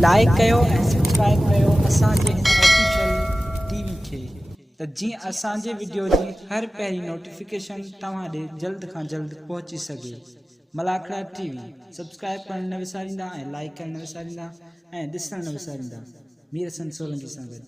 Like कयो ऐं subscribe कयो असांजे हिन ऑफिशियल टीवी खे त जीअं असांजे वीडियो जी हर पहिरीं नोटिफिकेशन तव्हां ॾे जल्द खां जल्द पहुची सघे। मलाखड़ा टीवी सब्सक्राइब करण न विसारींदा ऐं लाइक करण न विसारींदा ऐं ॾिसण न विसारींदा। मीर हसन सोलंकी सां गॾु।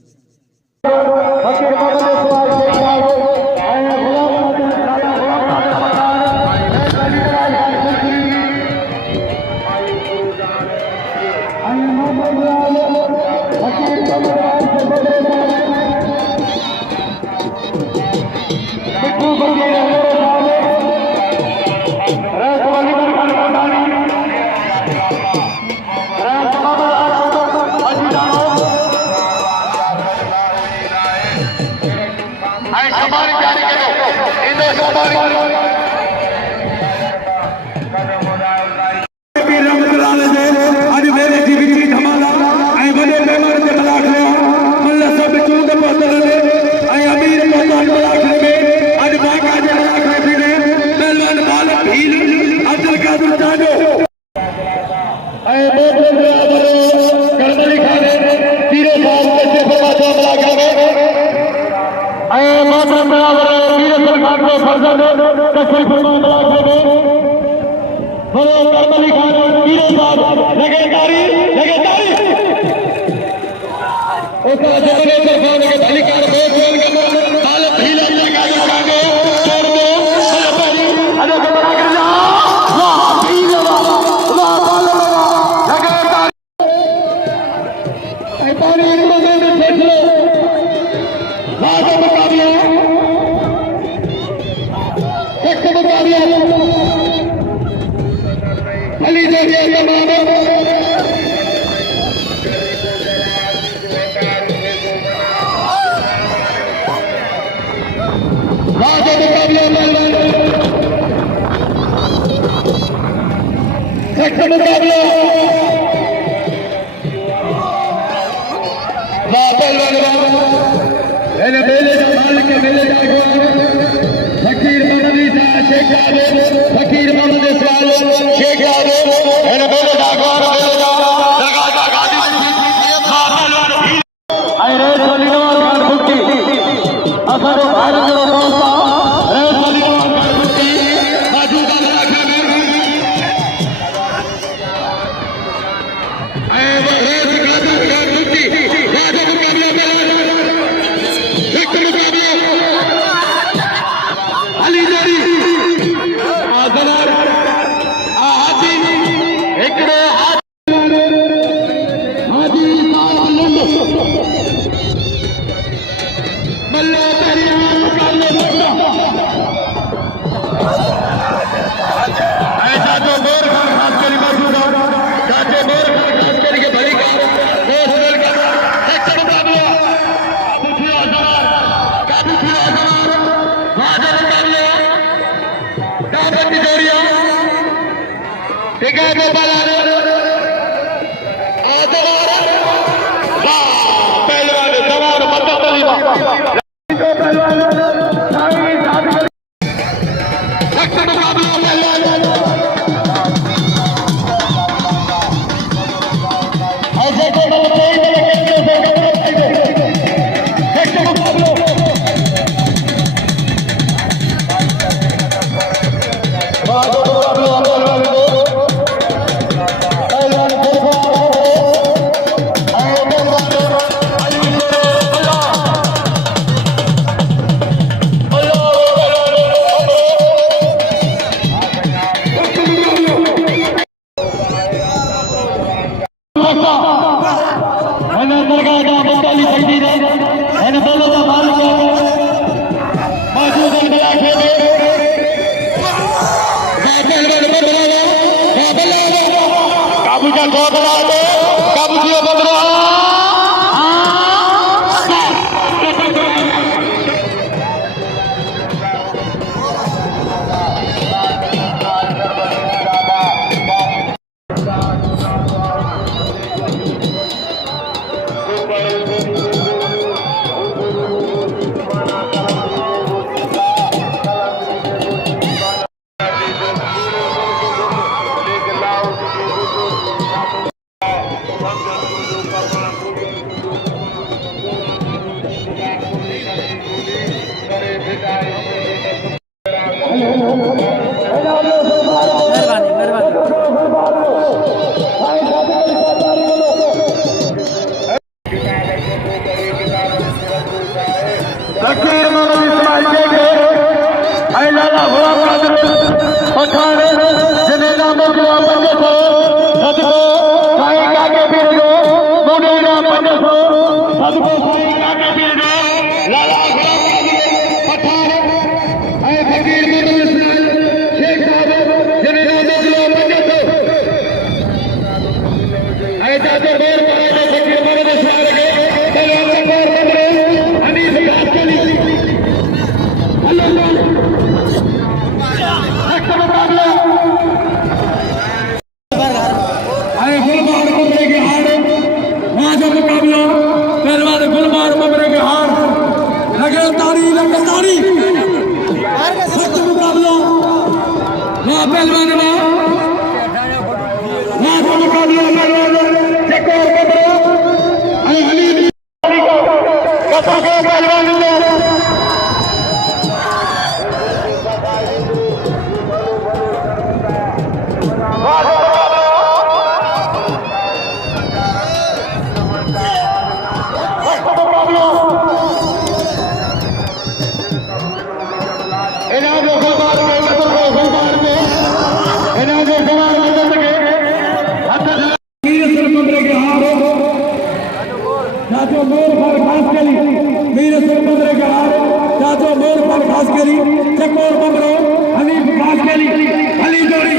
सदको साईं काके पीर जो लाला गुलाम पठार ऐं फकीर मोहम्मद इस्माइल शेख साहब जिन्हें राजो किलो पंजो ऐं चाचो देर पड़े जो फकीर मोहम्मद इस्माइल के पहलवान चकोर बंदरे हनीफ कासकली अल्लाह एक मुकाबला आए गुलबार बंदरे के हार वहां जो मुकाबला पहलवान गुलबार बंदरे के हार लगे तारी सख्त मुकाबला वहां पहलवान वहां जो मुकाबला पहलवान चकोर बंदरे अरे हनीफ कथा के पहलवान ने चकोर बंदरो हनीफ कासकली अली जोड़ी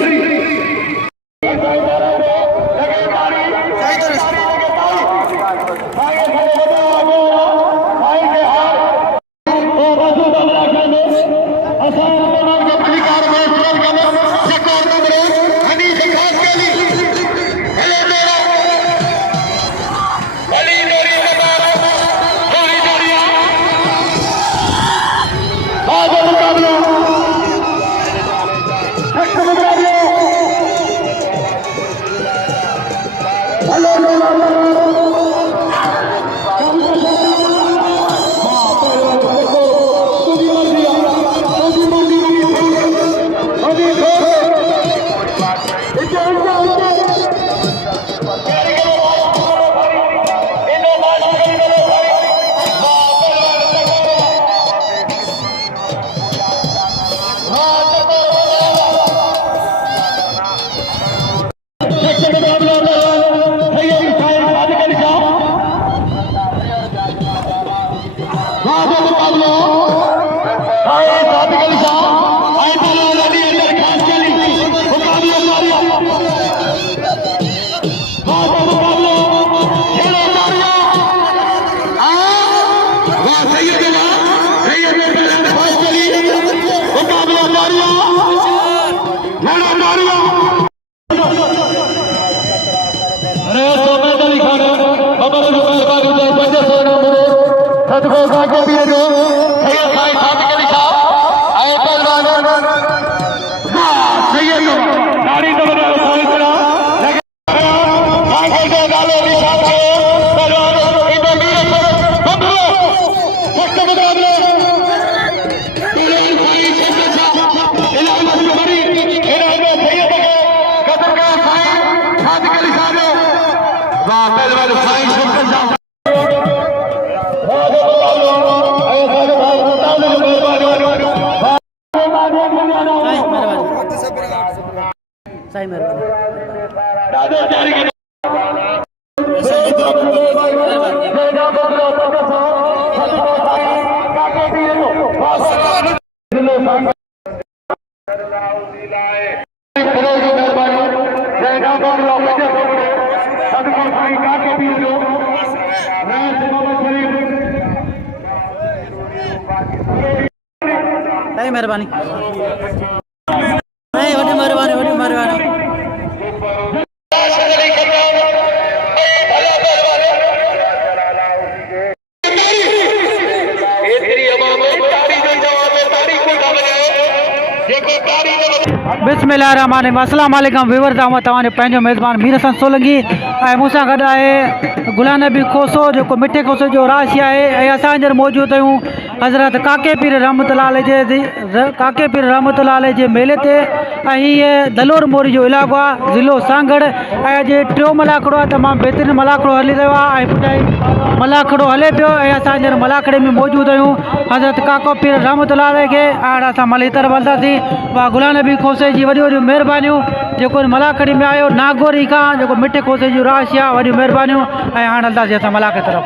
मेहरबानी वॾी मेहरबानी वॾी मेहरबानी बिस्मिल्लाहिर्रहमानिर्रहीम अस्सलाम वालेकुम व्यूअर्स तव्हांजो पंहिंजो मेज़बान मीर हसन सोलंकी ऐं मूंसां गॾु आहे गुलाम नबी खोसो जेको मिठे खोसे जो राशि आहे ऐं असां हींअर मौजूदु आहियूं हज़रत काके पीर रहमतुल्लाह अलैह जे मेले ते ऐं हीअ दलोर मोरी जो इलाइक़ो आहे ज़िलो सांगड़ ऐं अॼु टियों मलाखड़ो आहे तमामु बहितरीनु मलाखड़ो हली रहियो आहे ऐं पुठाई मलाखड़ो हले पियो ऐं असां हींअर मलाखड़े में मौजूदु आहियूं हज़रत काको पीर रहमतुल्लाह अलैह खे हाणे असां मल तरफ़ हलंदासीं वाह गुलाम नबी खोसे जी वॾियूं वॾियूं महिरबानियूं जेको मलाखड़ी में आयो नागोरी खां जेको मिठे खोसे जी राशि आहे वॾियूं महिरबानियूं ऐं हाणे हलंदासीं असां मलाखड़े तरफ़।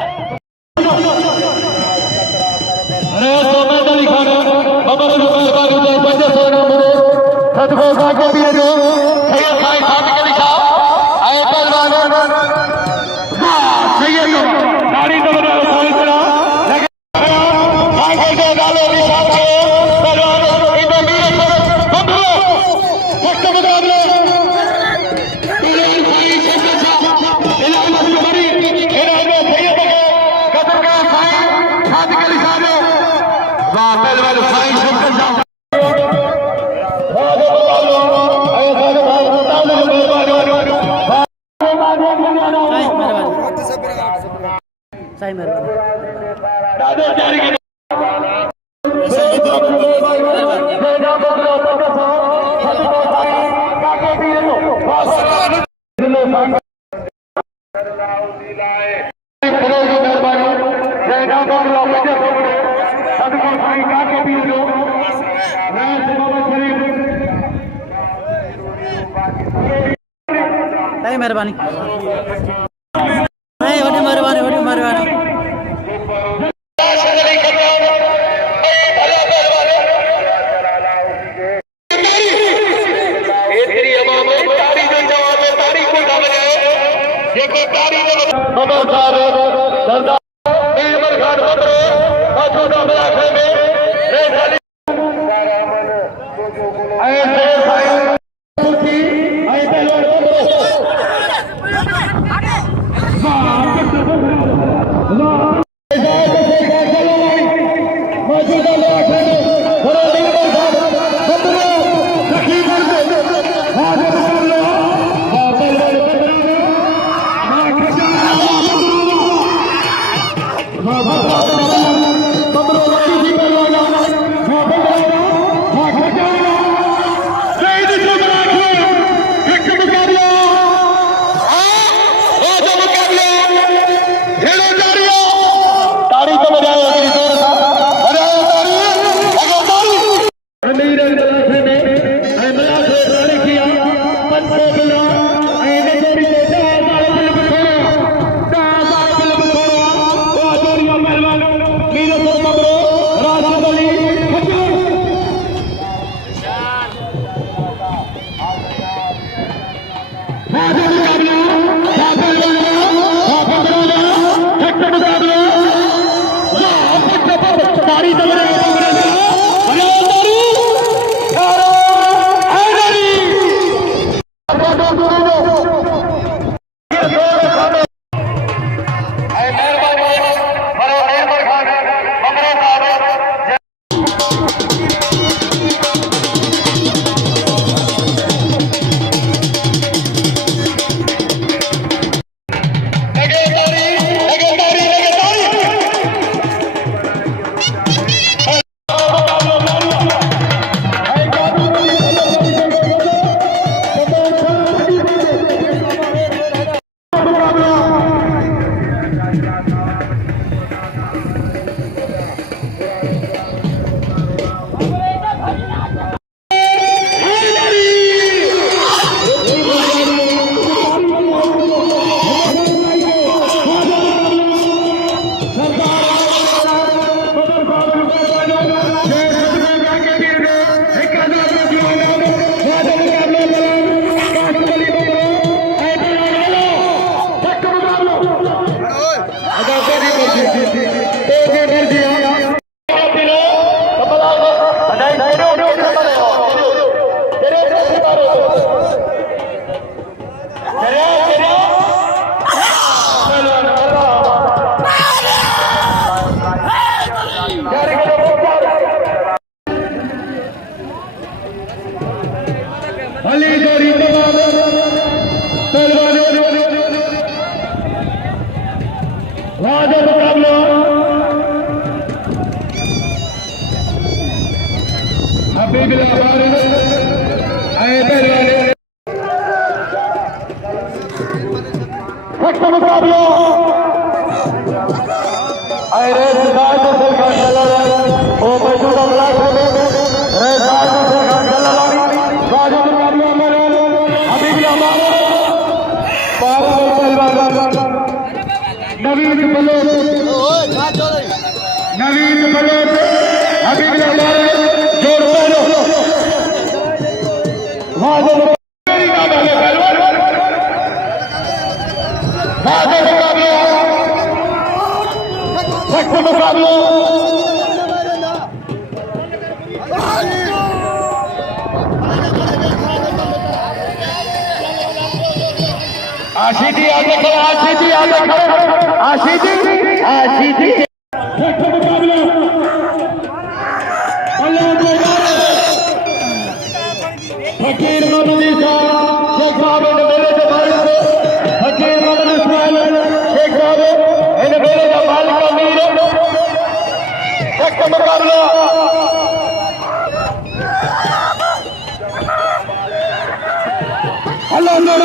साईं महिरबानी साईं महिरबानी वॾी महिरबानी वॾी महिरबानी नवीन बलोच हबीब जोड़ मुकाबला आशीदी आगे खड़ा आशीदी आगे खड़ा आशीदी आशीदी मुकाबला फकीर मोहम्मद ईसा शेख साहब ने मेरे से मालिक फकीर मोहम्मद इस्माइल शेख साहब ने मेरे का मालिक अमीर मुकाबला अल्लाह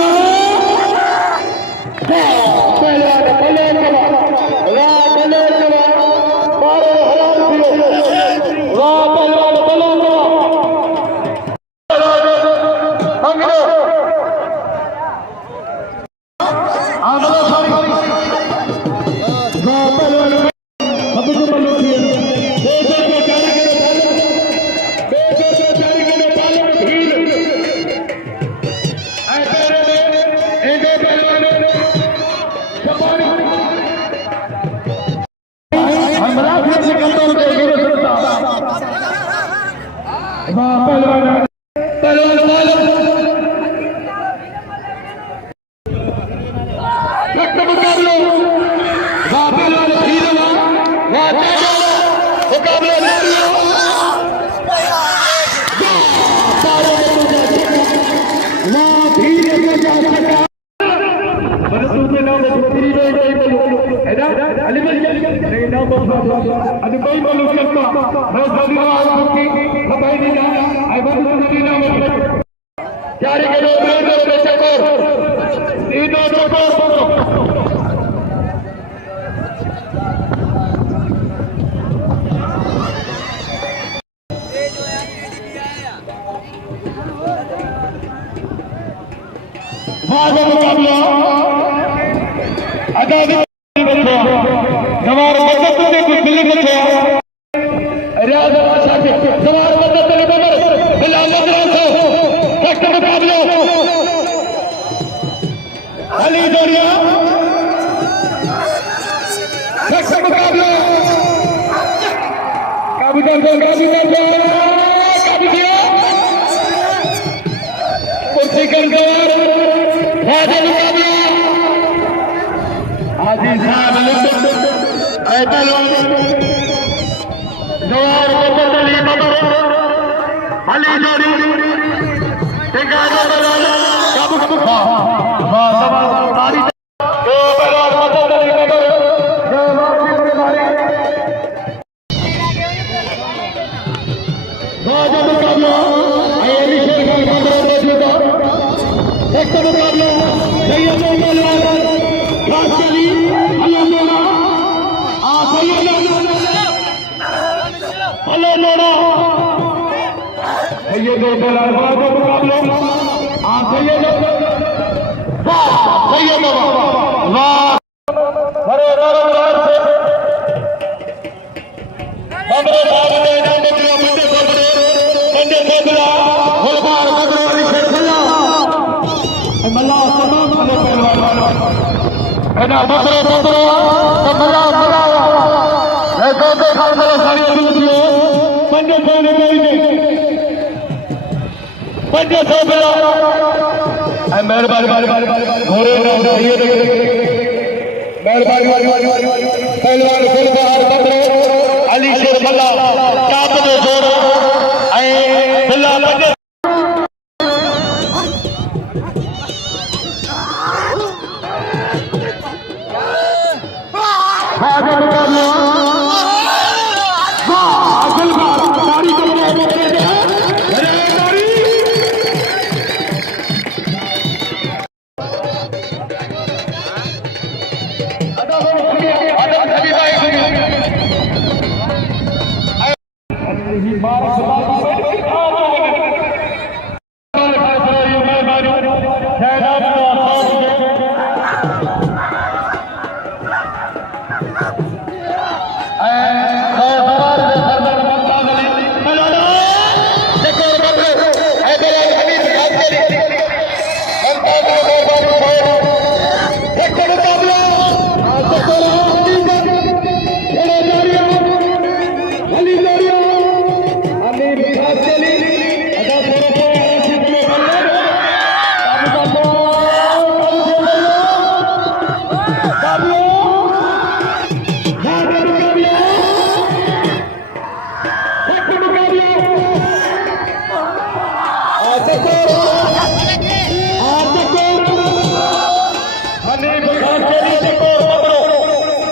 खास चेरी चकोर बबरो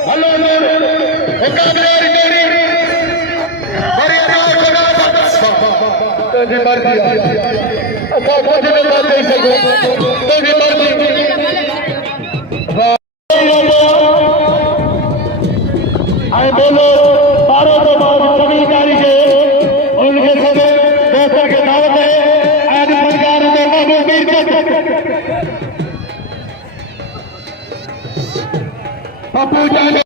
हलो मुकाबले रिकॉर्डिंग बड़ी अदाल खुदा तुझे मर्जी अच्छा कुछ नहीं बात नहीं सको तुझे मर्जी आए बोलो 12 तो बाद सभी तारीख है उनके सब दोस्तों के दावत है आज सरकार में महबूब मीर पप्पू जाने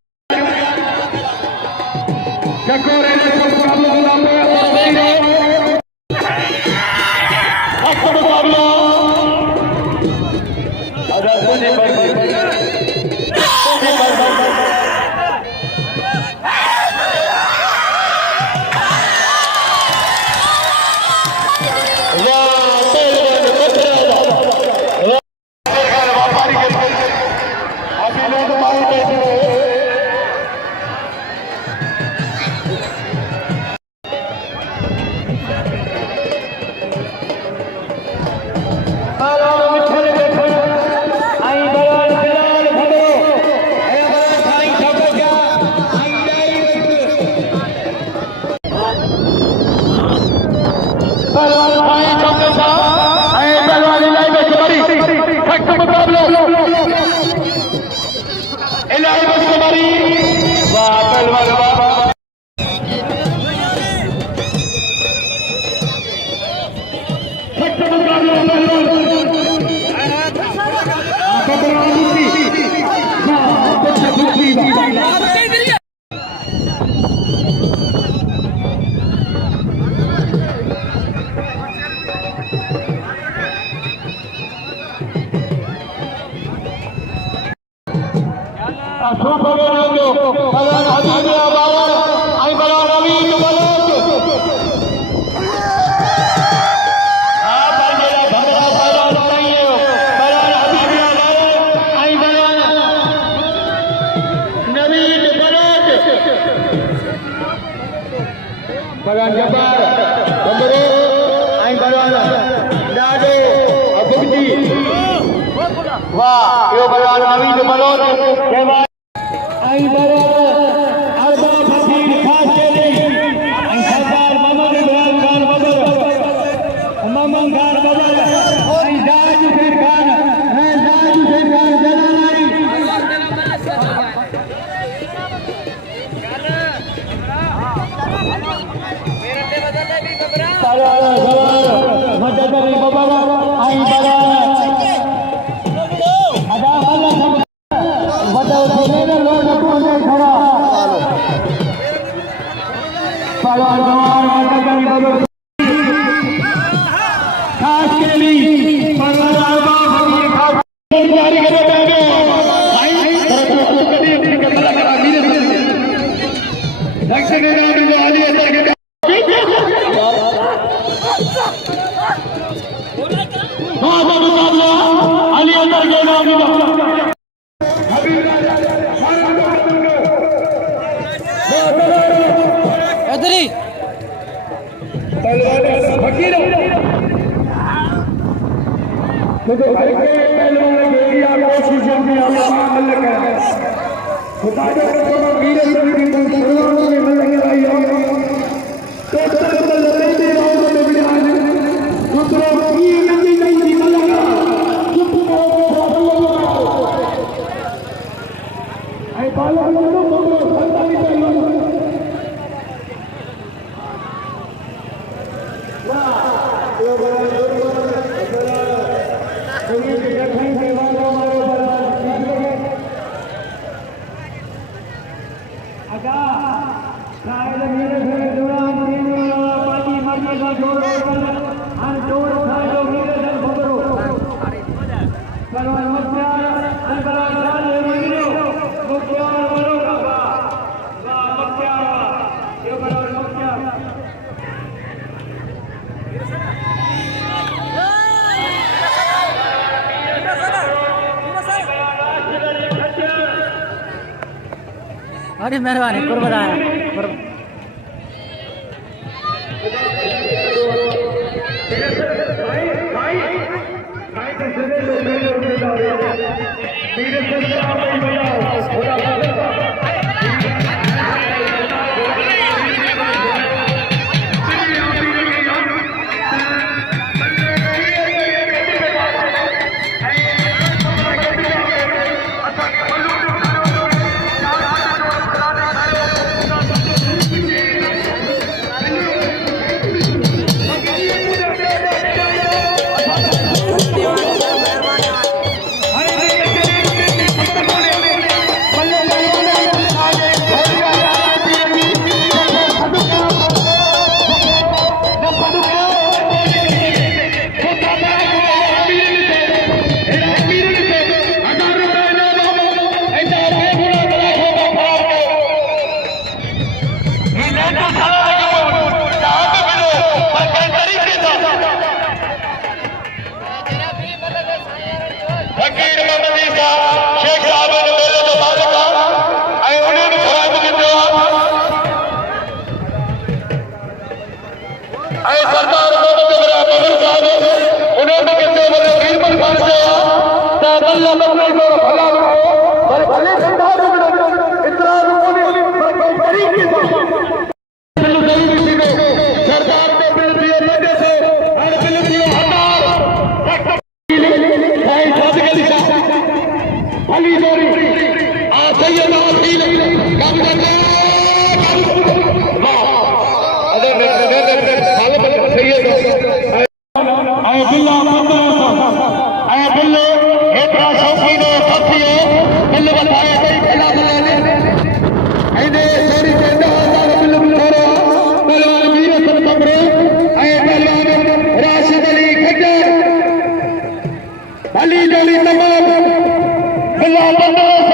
चकोरे ने सब मुकाबला मुकाबला अगर मुझे Bagan Jabar, Bambaro, Ain Balwana, Dado, Abukti. Wah, yo Balwana Avi de Balon, Jabar, Ain Balwana, Arba Fakir Khas Cheli, Ain Sardar Maman Ibrahim Khan Babar, Maman Khan Babar, Ain Zaj Hussain Khan, Ain Zaj Hussain Khan Jalali. Madadari Babara, Ain Balwana, Ada Balwana, Madadari Lord Apurne Khara, Balwana, Madadari Babara, Khas Cheli, Balwana, Fakir Khas, Jari kare babe, Ain Taratu Kadi ke bala kara mere Daksh ke naam jo Ali Asar ke Ali Asar ke naam इधर ही फकीर तो पहलवान बेरिया कोशिश में अल्लाह अल्लाह कर खुदा के कसम वीर की मुसलमानों के मन लगे आई तो तो लड़ाई दे रहा हूं मैं बिहार दूसरों की नहीं नहीं लगा चुप आई बालों लोगों को संता नहीं चाहिए अरे मेहरबानी कुर्बान आया भाई भाई भाई फकीर मोहम्मद ईसा शेख साहब ने मेले जो मालिक ऐं उन्हें भी ख़राब किया ऐं सरदार मोहम्मद इब्राहिम साहब उन्हें भी किते वॾो ख़िदमत फ़र्ज़ त अल्लाह बंदे जो भला पर भले सरदार इतरा कोन्हे पर कोई तरीक़े सां सरदार ने बिल दिए लॻे से हर बिल दियो हज़ार अली जोरी आ सैयद वकील काम करते अरे साल बल सैयद ऐं बिल्ला ऐं बिल हेतिरा शौक़ीन साथी बिल वधाए कई खेला बनाने ऐं सोरी ते 10,000 बिल थोरो पहलवान वीर सन कमरे ऐं पहलवान राशिद अली खज्जर अली जोरी तमाम बिल्ला बंदो से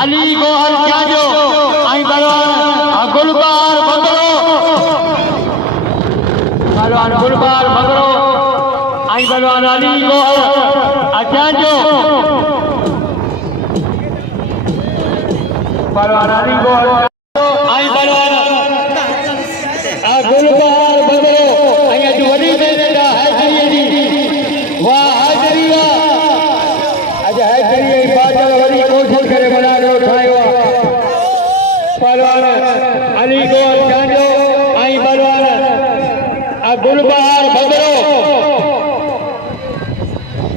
अली गोहर क्या जो आई बलवान गुलबार बंदरो बलवान गुलबार बंदरो आई बलवान अली गोहर अच्छा जो पहलवान अली गोल आई पहलवान आ गुलबार बदलो आया जो वडी देदा है करिए जी वाह हाजरी वाह आज है करिए बादल वडी कोशिश करे बना लो उठायो पहलवान अली गोल जांजो आई पहलवान आ गुलबार बदलो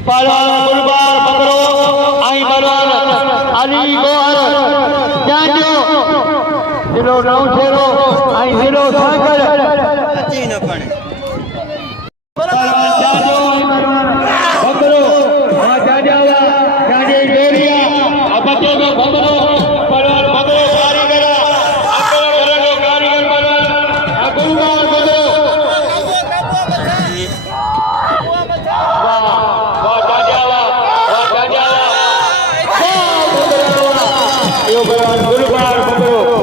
पहलवान गुलबार बदलो आई पहलवान अली गोल जांजो जिलो नौ छेरो आई जिलो सागर अच्छी न पड़े पहलवान जांजो आई पहलवान बदलो हां जांजावा जांजे डेरिया अब बच्चों को बदलो पहलवान बदलो कारीगर आपको करो कारीगर पहलवान गुलबार बदलो वाह वाह जांजावा यो पहलवान गुलबार बदलो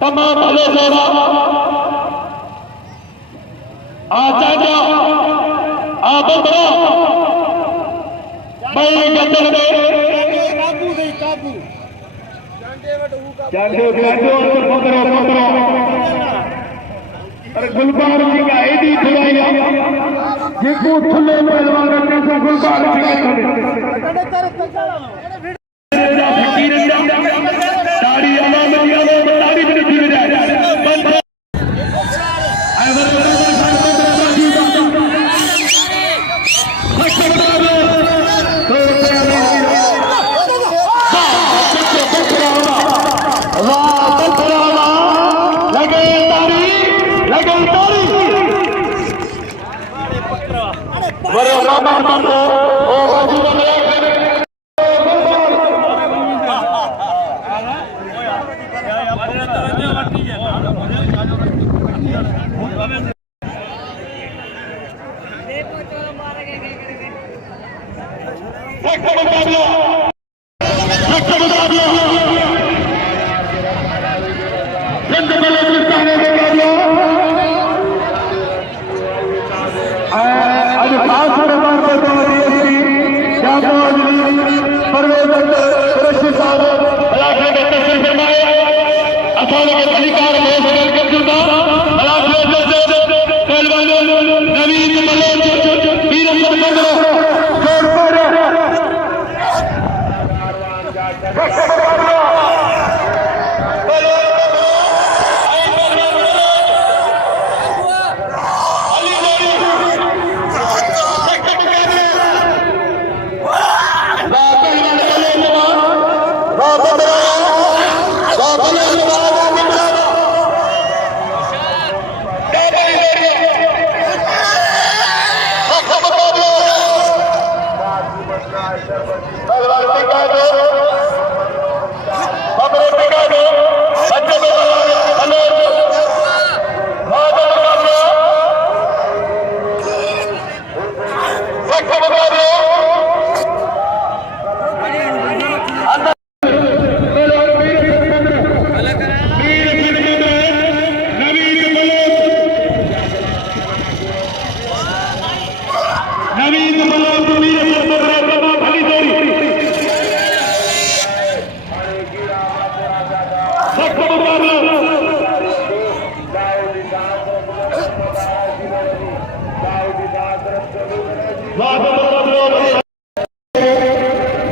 तमाम भले सेवा आचार्य आबद्रा भाई गंदल में जांडो पंद्रो अरे गुलबार जी का एडी खुदाइया जेको थले पहलवान ने से गुलबार जी का दाढ़ी अमाम दिया वो दाढ़ी भी नहीं जाए बंद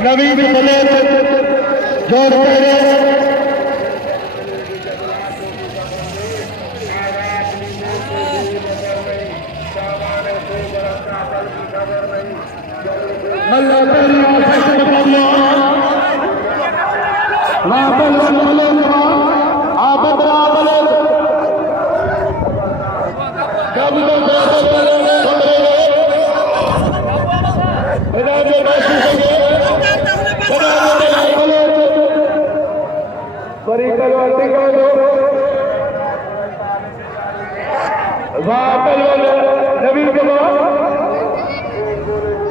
नवीन मलेर जोर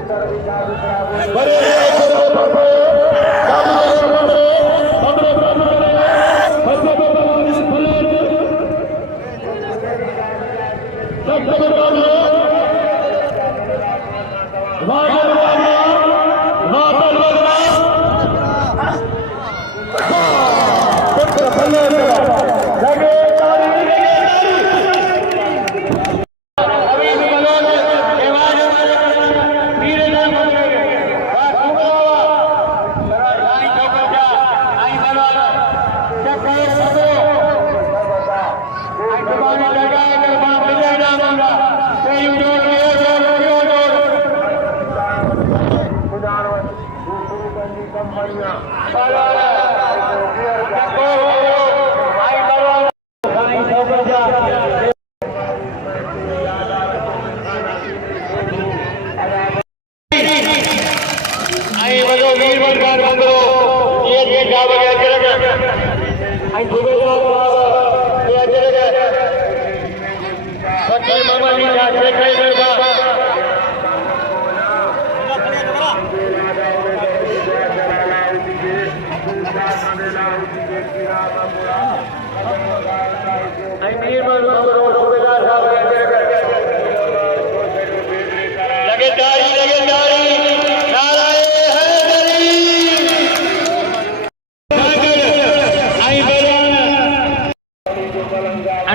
नवीन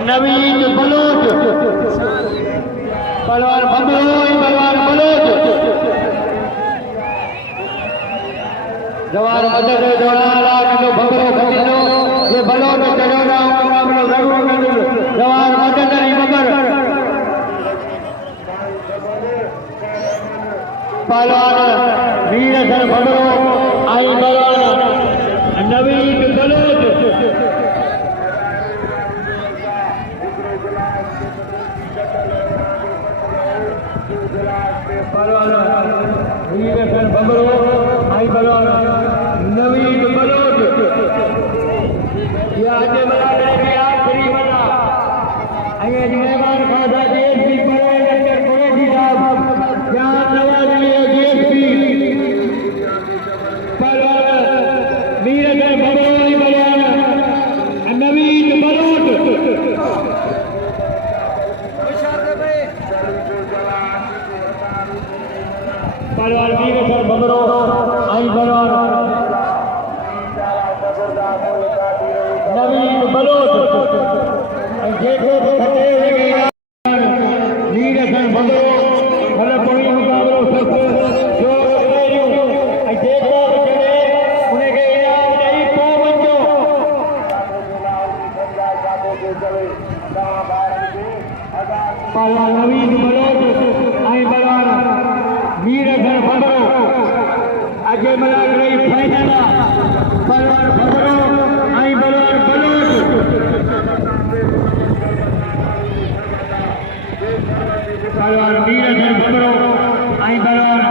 नवीन बलोच पहलवान बबलोई पहलवान बलोच जवान मदद जोड़ा जो बबरो खरीदो ये बलोच चढ़ोड़ा मामलो रघु जवान मदद नहीं बबर पहलवान वीर सर बबरो आई पहलवान नवीन बलोच बबरो आई बलवान नवीन बलोच ये आज मनाने की आखिरी मना आइए मेहमान खासा डीएसपी कुरैशी साहब यहाँ नवाज लिए डीएसपी पहलवान वीर बबरो आई बलवान नवीन बलोच पहलवान वीर सर बबरो आई बलवान नवीन बलोच वीर सर बबरो भले कोई मुकाबलो सबसे जो देखो उन्हें के इनाम नहीं को बंदो पहलवान नवीन बलोच आई बलवान वीर सर बबरो अजय मला रही फाइनल पहलवान बबरो आई बलवान बलोच पहलवान वीर सर बबरो आई बलवान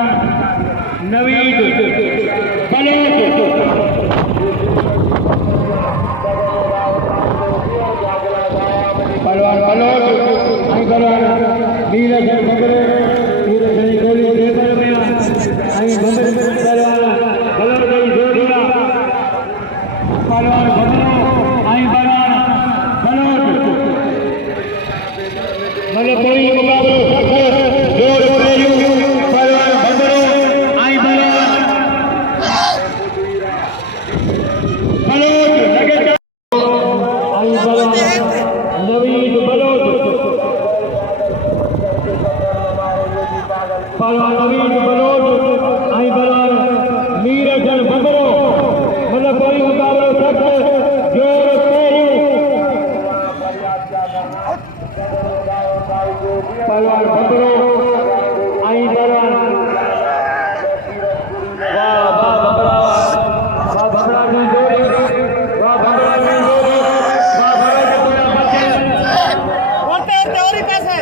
नवीन बलोच पहलवान बलोच आई बलवान वीर सर बबरो वीर सर गोली देवर में आई बबर पहलवान बलर गई जोड़िया पहलवान बबरो आई बलवान बलोच भले कोई मुकाबलो जोड़ कुरैशी पहलवान बबरो आई बलवान बलोच लगे आई बलवान नवीन बलोच पहलवान नवीन बलोच आई बलवान वीर सर बबरो मतलब कोई मुकाबलो सबसे जोर पहलवान बबरो आई बलवान वाह वाह बबरा वाह बबरा ने जोड़ी वाह बबरा ने जोड़ी वाह बबरा के पूरा बच्चे बोलते तेरी कैसे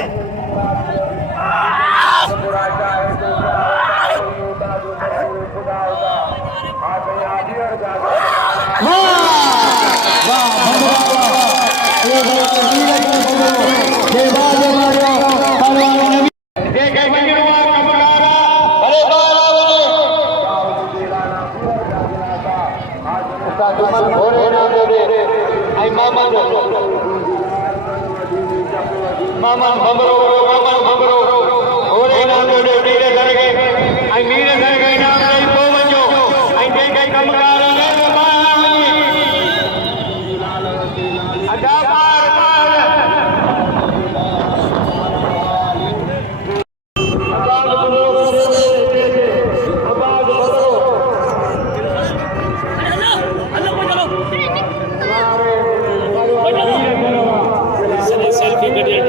मामा बबरो मामा बबरो ओरे नाम दे वीर घर के आई वीर घर के नाम नहीं को वजो आई दे के कमकार ने अदा पार पार आबाद बबरो आबाद बबरो सेल्फी करिए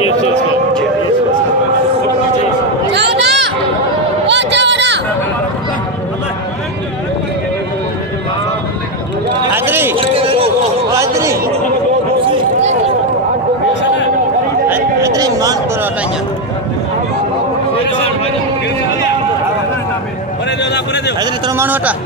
Terus mana tak?